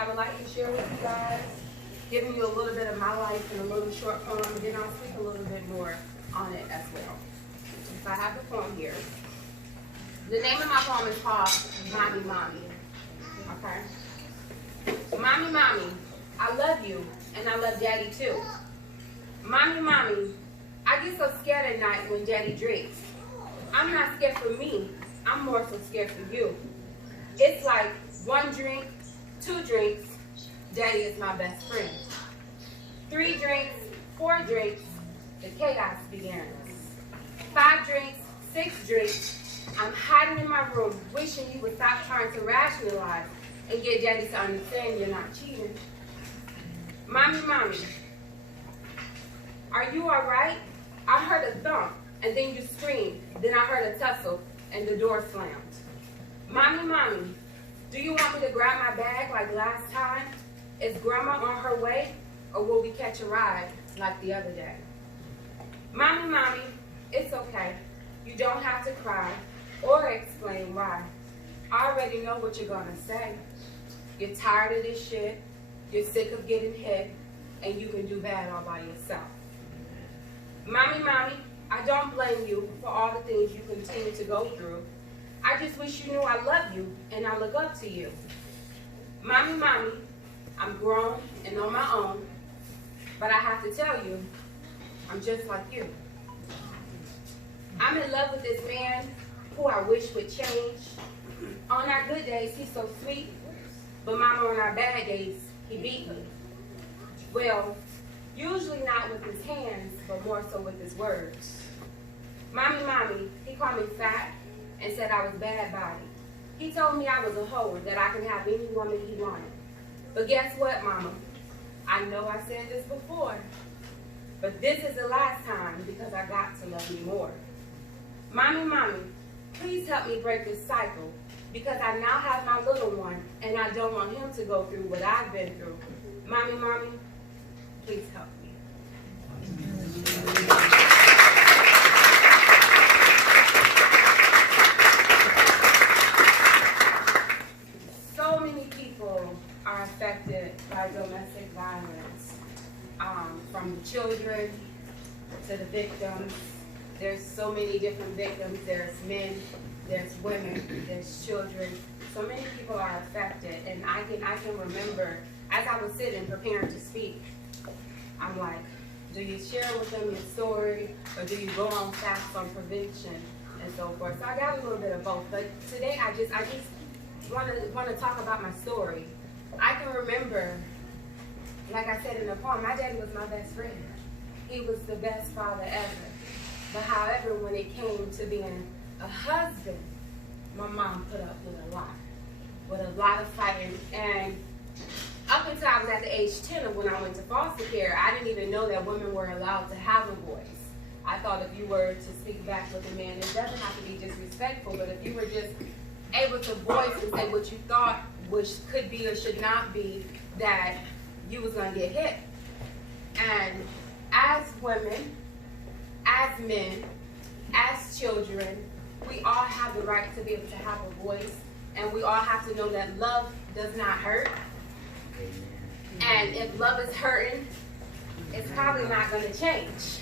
I would like to share with you guys, giving you a little bit of my life in a little short poem, and then I'll speak a little bit more on it as well. So I have the poem here. The name of my poem is called Mommy Mommy. Okay? Mommy Mommy, I love you, and I love Daddy too. Mommy Mommy, I get so scared at night when Daddy drinks. I'm not scared for me, I'm more so scared for you. It's like 1 drink, 2 drinks, Daddy is my best friend. 3 drinks, 4 drinks, the chaos begins. 5 drinks, 6 drinks, I'm hiding in my room, wishing you would stop trying to rationalize and get Daddy to understand you're not cheating. Mommy, Mommy, are you all right? I heard a thump, and then you screamed. Then I heard a tussle, and the door slammed. Mommy, Mommy, do you want me to grab my bag like last time? Is Grandma on her way, or will we catch a ride like the other day? Mommy, Mommy, it's okay. You don't have to cry or explain why. I already know what you're gonna say. You're tired of this shit, you're sick of getting hit, and you can do bad all by yourself. Mommy, Mommy, I don't blame you for all the things you continue to go through. I just wish you knew I love you and I look up to you. Mommy, Mommy, I'm grown and on my own, but I have to tell you, I'm just like you. I'm in love with this man who I wish would change. On our good days, he's so sweet, but Mama, on our bad days, he beat me. Well, usually not with his hands, but more so with his words. Mommy, Mommy, he called me fat and said I was bad body. He told me I was a hoe, that I can have any woman he wanted. But guess what, Mama? I know I said this before, but this is the last time because I got to love you more. Mommy, Mommy, please help me break this cycle because I now have my little one and I don't want him to go through what I've been through. Mommy, Mommy, please help me. So many people are affected by domestic violence, from the children to the victims. There's so many different victims. There's men, there's women, there's children. So many people are affected, and I can remember as I was sitting preparing to speak, I'm like, do you share with them your story, or do you go on facts on prevention and so forth? So I got a little bit of both, but today I just want to talk about my story. I can remember, like I said in the poem, my daddy was my best friend. He was the best father ever. But however, when it came to being a husband, my mom put up with a lot of fighting. And up until I was at the age 10 of when I went to foster care, I didn't even know that women were allowed to have a voice. I thought if you were to speak back with a man, it doesn't have to be disrespectful, but if you were just able to voice and say what you thought, which could be or should not be, that you was going to get hit. And as women, as men, as children, we all have the right to be able to have a voice, and we all have to know that love does not hurt. And if love is hurting, it's probably not going to change,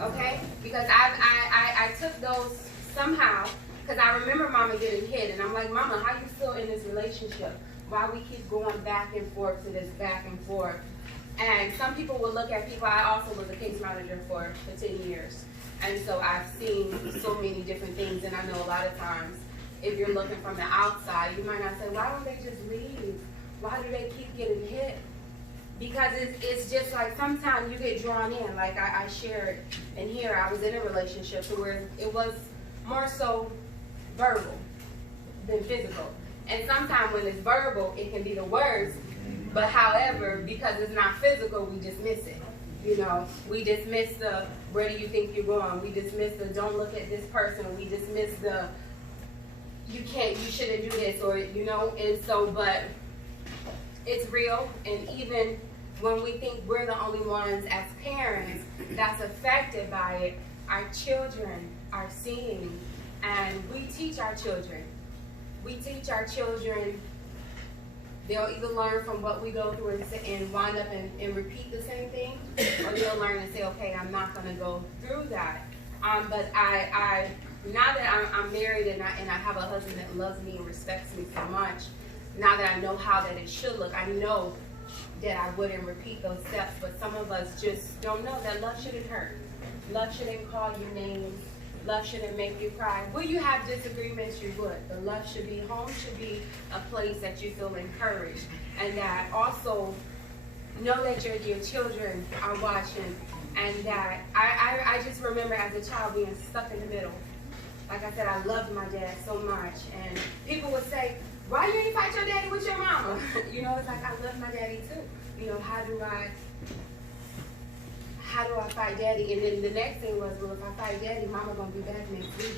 okay? Because I took those somehow, because I remember Mama getting hit, and I'm like, Mama, how you still in this relationship? Why we keep going back and forth to this back and forth? And some people will look at people. I also was a case manager for 10 years. And so I've seen so many different things. And I know a lot of times, if you're looking from the outside, you might not say, why don't they just leave? Why do they keep getting hit? Because it's just like sometimes you get drawn in. Like I shared in here, I was in a relationship where it was more so verbal than physical. And sometimes when it's verbal, it can be the words. But however, because it's not physical, we dismiss it. You know, we dismiss the, where do you think you're going? We dismiss the, don't look at this person. We dismiss the, you shouldn't do this, or, you know, and so, but it's real. And even when we think we're the only ones as parents that's affected by it, our children are seeing, and we teach our children. We teach our children They'll either learn from what we go through and wind up and repeat the same thing, or they'll learn and say, okay, I'm not going to go through that. But I now that I'm married and I have a husband that loves me and respects me so much, now that I know how that it should look, I know that I wouldn't repeat those steps. But some of us just don't know that love shouldn't hurt. Love shouldn't call you names. Love shouldn't make you cry. Will you have disagreements? You would. But love should be, home should be a place that you feel encouraged. And that also know that your children are watching. And that I just remember as a child being stuck in the middle. Like I said, I loved my dad so much. And people would say, why you ain't fight your daddy with your mama? You know, it's like I love my daddy too. You know, how do I fight daddy? And then the next thing was, well, if I fight daddy, mama gonna be back next week.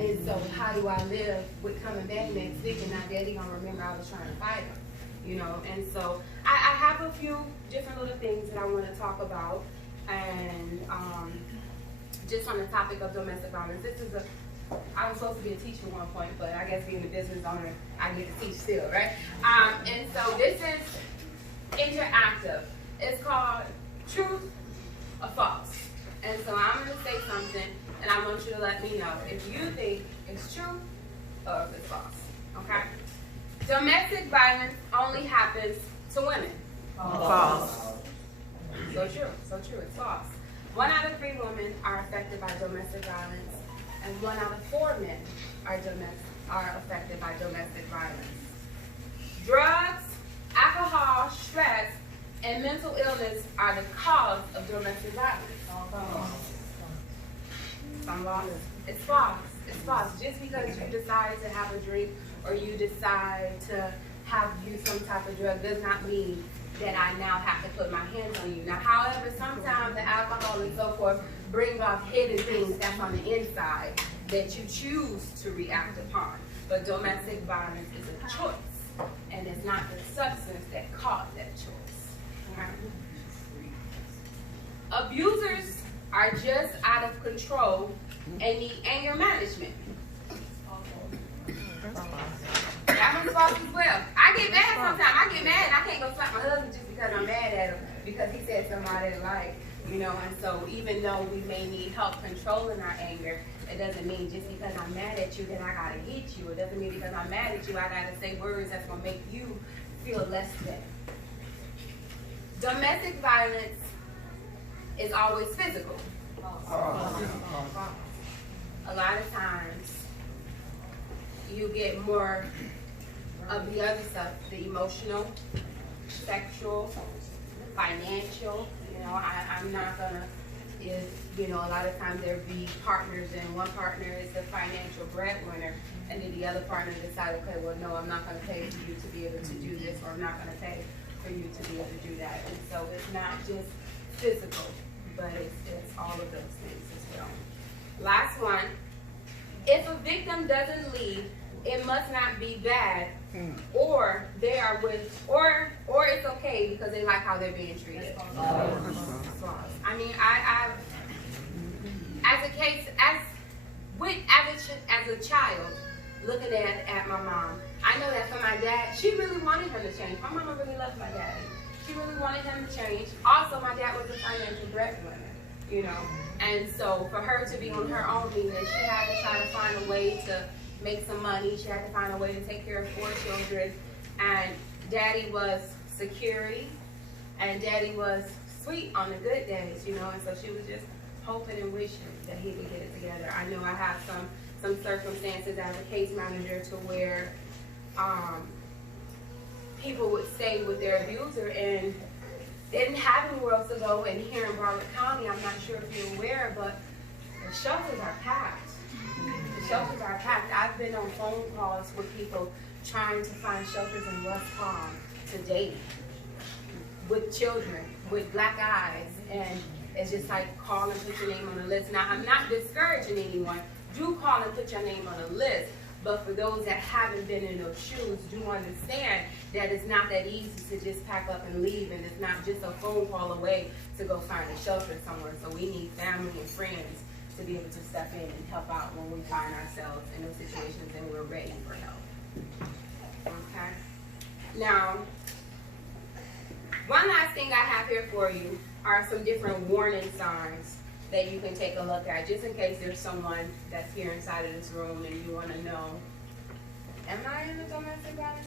And so how do I live with coming back next week and now daddy gonna remember I was trying to fight him? You know, and so I have a few different little things that I want to talk about. And just on the topic of domestic violence, I was supposed to be a teacher at one point, but I guess being a business owner, I get to teach still, right? And so this is interactive. It's called Truth or False. And so I'm going to say something, and I want you to let me know if you think it's true or if it's false, okay? Domestic violence only happens to women. False. So true, it's false. 1 out of 3 women are affected by domestic violence, and 1 out of 4 men are affected by domestic violence. Drugs, alcohol, stress, and mental illness are the cause of domestic violence. Some laws. It's false. It's false. Just because you decide to have a drink or you decide to have used some type of drug does not mean that I now have to put my hands on you. Now, however, sometimes the alcohol and so forth bring off hidden things that's on the inside that you choose to react upon. But domestic violence is a choice, and it's not the substance that caused that choice. Okay? Abusers are just out of control and need anger management. That one's false as well. I get mad sometimes. I get mad and I can't go slap my husband just because I'm mad at him because he said something I didn't like. You know, and so even though we may need help controlling our anger, it doesn't mean just because I'm mad at you that I gotta hit you. It doesn't mean because I'm mad at you I gotta say words that's gonna make you feel less than. Domestic violence is always physical. A lot of times you get more of the other stuff, the emotional, sexual, financial. You know, I'm not gonna, you know, a lot of times there be partners and one partner is the financial breadwinner and then the other partner decide, okay, well, no, I'm not gonna pay for you to be able to do this, or I'm not gonna pay for you to be able to do that. And so it's not just physical, but it's all of those things as well. Last one, if a victim doesn't leave, it must not be bad, or they are with, or it's okay because they like how they're being treated. I mean, I as a child, looking at my mom, I know that for my dad, she really wanted him to change. My mama really loved my daddy. She really wanted him to change. Also, my dad was a financial breadwinner, you know, and so for her to be on her own means that she had to try to find a way to make some money. She had to find a way to take care of 4 children, and daddy was security, and daddy was sweet on the good days, you know, and so she was just hoping and wishing that he could get it together. I know I have some circumstances as a case manager to where people would stay with their abuser and they didn't have anywhere else to go. And here in Broward County, I'm not sure if you're aware, but the shelters are packed. The shelters are packed. I've been on phone calls with people trying to find shelters in West Palm to date with children with black eyes, and it's just like call and put your name on the list. Now, I'm not discouraging anyone. Do call and put your name on the list. But for those that haven't been in those shoes, do understand that it's not that easy to just pack up and leave, and it's not just a phone call away to go find a shelter somewhere. So we need family and friends to be able to step in and help out when we find ourselves in those situations and we're ready for help. Okay? Now, one last thing I have here for you are some different warning signs that you can take a look at, just in case there's someone that's here inside of this room and you want to know, am I in a domestic violence